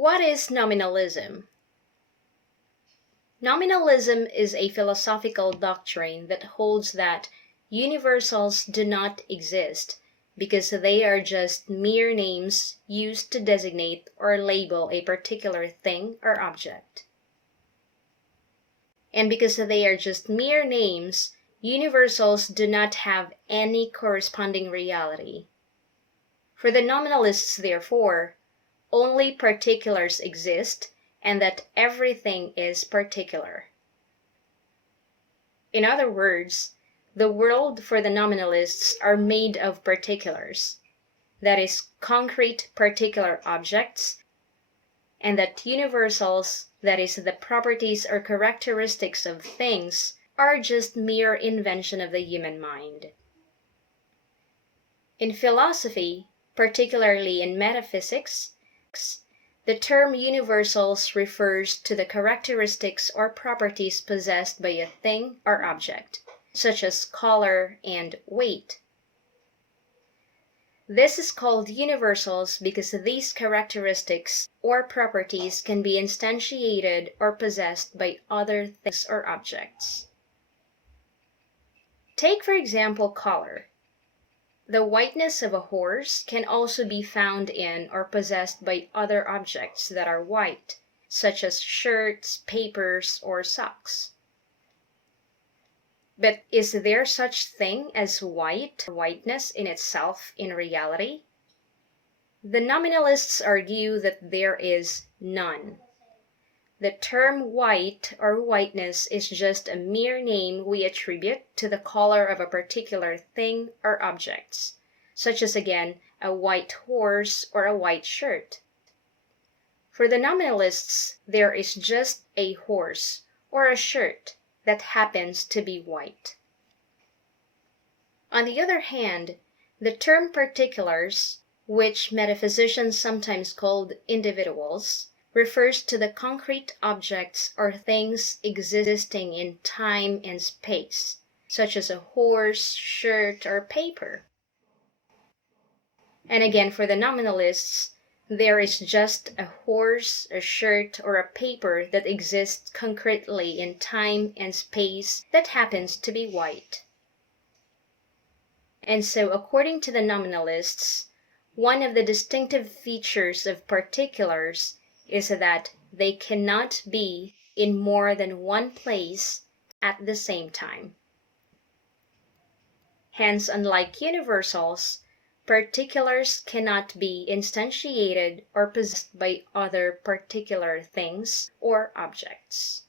What is nominalism? Nominalism is a philosophical doctrine that holds that universals do not exist because they are just mere names used to designate or label a particular thing or object. And because they are just mere names, universals do not have any corresponding reality. For the nominalists, therefore, only particulars exist, and that everything is particular. In other words, the world for the nominalists are made of particulars, that is, concrete particular objects, and that universals, that is, the properties or characteristics of things, are just mere invention of the human mind. In philosophy, particularly in metaphysics, the term universals refers to the characteristics or properties possessed by a thing or object, such as color and weight. This is called universals because these characteristics or properties can be instantiated or possessed by other things or objects. Take, for example, color. The whiteness of a horse can also be found in or possessed by other objects that are white, such as shirts, papers, or socks. But is there such thing as whiteness in itself in reality? The nominalists argue that there is none. The term white or whiteness is just a mere name we attribute to the color of a particular thing or objects, such as again a white horse or a white shirt. For the nominalists, there is just a horse or a shirt that happens to be white. On the other hand, the term particulars, which metaphysicians sometimes call individuals, refers to the concrete objects or things existing in time and space, such as a horse, shirt, or paper. And again, for the nominalists, there is just a horse, a shirt, or a paper that exists concretely in time and space that happens to be white. And so, according to the nominalists, one of the distinctive features of particulars is that they cannot be in more than one place at the same time. Hence, unlike universals, particulars cannot be instantiated or possessed by other particular things or objects.